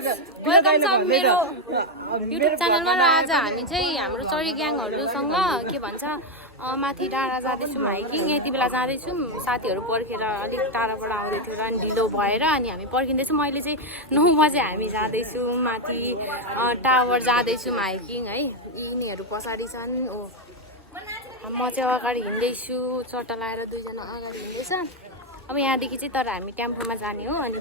Welcome छ मेरो YouTube च्यानलमा। र आज हामी चाहिँ हाम्रो चरी ग्याङहरुसँग के भन्छ माथि डाँडा जाँदैछौँ हाइकिङ। यति बेला जाँदैछौँ, साथीहरू पर्खेर अलिक टाढाबाट आउँदै थियो र अनि ढिलो भएर अनि हामी पर्खिँदैछौँ। मैले चाहिँ 9 बजे हामी जाँदैछौँ माथि टावर जाँदैछौँ हाइकिङ है। यिनीहरू पछाडि छन्, म चाहिँ अगाडि हिँड्दैछु, चट्टा लाएर दुईजना अगाडि हिँड्दैछ। अब यहाँदेखि चाहिँ तर हामी टेम्पोमा जाने हो। अनि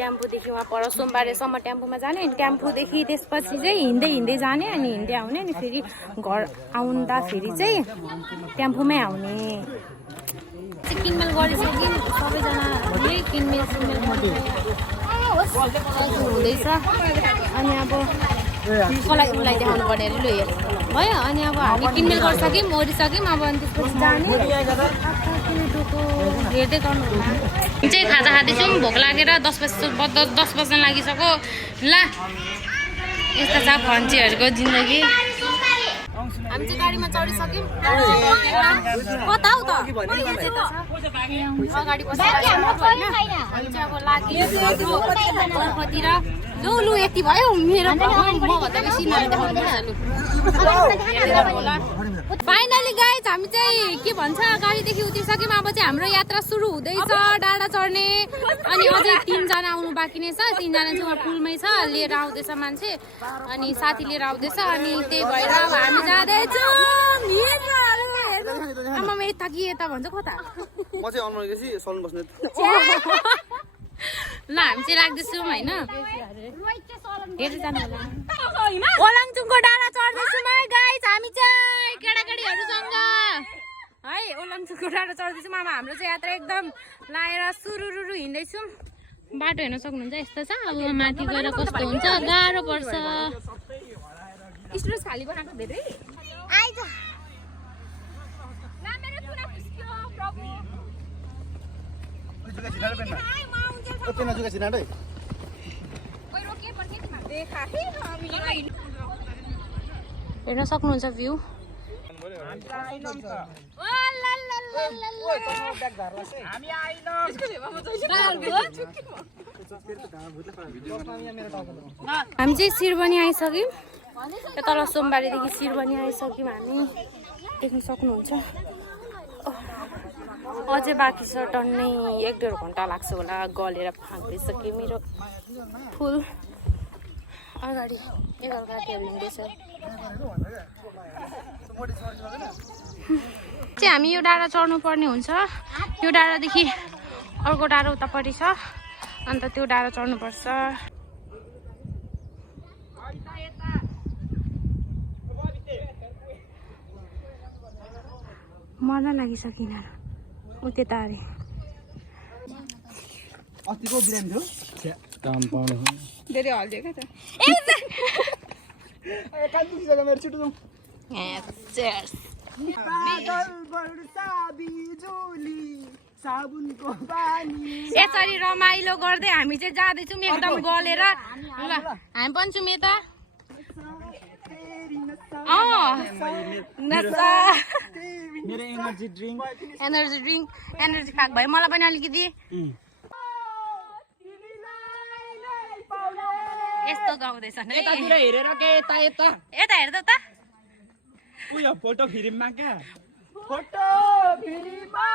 टेम्पोदेखि वहाँ पर सोमबारेसम्म टेम्पोमा जाने, अनि टेम्पोदेखि त्यसपछि चाहिँ हिँड्दै हिँड्दै जाने, अनि हिँड्दै आउने, अनि फेरि घर आउँदाखेरि चाहिँ टेम्पोमै आउने। चाहिँ किनमेल गरिसक्यौँ सबैजनाले, किनमेल हुँदैछ। अनि अब कसलाई उसलाई देखाउनु पर्ने अरे, लु हेर भयो। अनि अब हामी किनमेल गरिसक्यौँ, ओरिसक्यौँ। अब अनि त्यसपछि जाने, हेर्दै गर्नु होला। चाहिँ खाजा खाँदैछौँ, भोक लागेर 10 बज्न लागिसक्यो। ल यस्तो छ फन्चीहरूको जिन्दगी। हामी चाहिँ गाडीमा चढिसक्यौँ। कता हो त अगाडि बसेर हामी चाहिँ अब लाग्यो लु लु यति भयो मेरो मभन्दा बेसी फाइनली गाइज हामी चाहिँ के भन्छ गाडीदेखि उत्रिसक्यौँ। अब चाहिँ हाम्रो यात्रा सुरु हुँदैछ डाँडा चढ्ने। अनि अझै 3 जना आउनु बाँकी नै छ, 3 जना चाहिँ उहाँ पुलमै छ, लिएर आउँदैछ मान्छे, अनि साथी लिएर आउँदैछ। अनि त्यही भएर अब हामी जाँदैछौँ। आमा म यता कि यता भन्छ कता म चाहिँ अनमर्केसी सल्न बस्ने। ल हामी चाहिँ राख्दैछौँ होइन, हेर्दै जानु होला। ओलाङचुङको डाँडा चढ्दैछौँ है गाइस हामी चाहिँ केटाकेटीहरूसँग है। ओलाङचुङको डाँडा चढ्दैछौँ। अब हाम्रो चाहिँ यात्रा एकदम लाएर सुरुरु हिँड्दैछौँ। बाटो हेर्न सक्नुहुन्छ यस्तो छ। अब माथि गएर कस्तो हुन्छ, गाह्रो पर्छ। स्टोरेज खाली बनाएको धेरै आइज हेर्न सक्नुहुन्छ भ्यू। हामी चाहिँ शिरबनी आइसक्यौँ। तल सोमबारेदेखि शिरबनी आइसक्यौँ हामी, देख्न सक्नुहुन्छ। अझै बाँकी छ, टन्नै 1-1.5 घन्टा लाग्छ होला। गलेर फाक्दैछ कि मेरो फुल अगाडि एकअर्काहरू हिँड्दैछ। चाहिँ हामी यो डाँडा चढ्नु पर्ने हुन्छ। यो डाँडादेखि अर्को डाँडा उतापट्टि छ, अन्त त्यो डाँडा चढ्नुपर्छ। मर्न लागिसकिन ऊ त्यता अरे। अस्तिको बिरामी थियो काम पाउनु धेरै हल्दियो क्या त। यसरी रमाइलो गर्दै हामी चाहिँ जाँदैछौँ एकदम गलेर। ल हामी पनि छौँ यता। एनर्जी खाएको भए मलाई पनि अलिकति यस्तो गाउँदैछन्। यतातिर हेरेर के यता यता यता हेर्दा त उयो फोटो फिल्ममा क्या फोटो फिल्ममा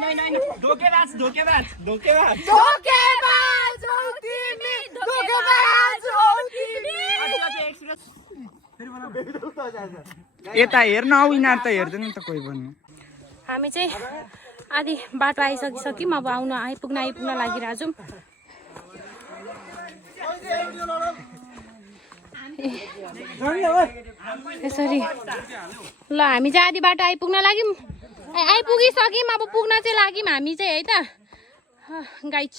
हैन धोकेबाज हौ तिमी यता हेर्न आउ यिनीहरू त हेर्दैन त कोही पनि। हामी चाहिँ आधी बाटो आइसकिसक्यौँ। अब आइपुग्न लागिरहेको छौँ। यसरी ल हामी चाहिँ आधी बाटो आइपुग्न लाग्यौँ, आइपुगिसक्यौँ। अब पुग्न चाहिँ लाग्यौँ हामी चाहिँ है त गाइज।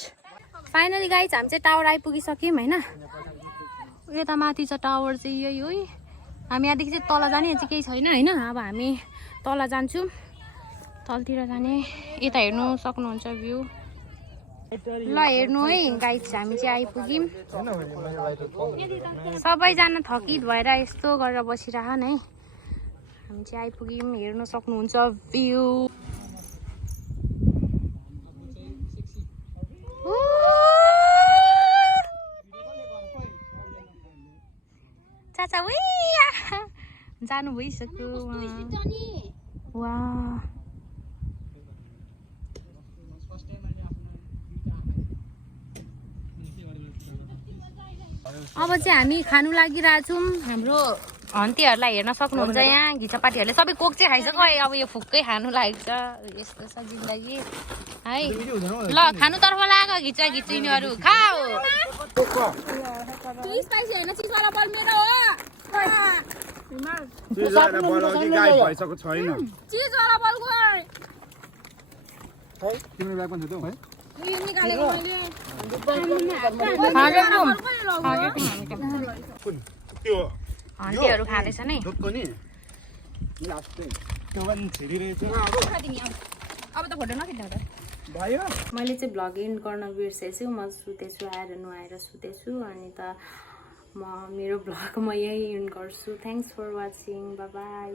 फाइनली गाइज हामी चाहिँ टावर आइपुगिसक्यौँ होइन। यता माथि छ टावर चाहिँ यही हो। हामी यहाँदेखि चाहिँ तल जाने चाहिँ केही छैन होइन। अब हामी तल जान्छौँ, तलतिर जाने। यता हेर्नु सक्नुहुन्छ भ्यू। ल हेर्नु है गाइज हामी चाहिँ आइपुग्यौँ। सबैजना थकित भएर यस्तो गरेर बसिरहन् है। हामी चाहिँ आइपुग्यौँ, हेर्न सक्नुहुन्छ भ्यू। रहेछ जानु भइसक्यो वा अब चाहिँ हामी खानु लागिरहेछौँ हाम्रो हन्तीहरूलाई हेर्न सक्नुहुन्छ यहाँ घिचापाटीहरूले सबै कोक चाहिँ खाइसक्यो अब यो फुक्कै खानु लागेको छ यस्तो छ जिन्दगी है ल खानुतर्फ लाग घिचा घिचिनीहरू खाऊ हन्तीहरू खाँदैछ नि अब त फोटो नखिच्नु त मैले चाहिँ भ्लग एन्ड गर्न बिर्सेछु म सुतेछु आएर नुहाएर सुतेछु अनि त म मेरो भ्लग म यही एन्ड गर्छु thanks for watching bye by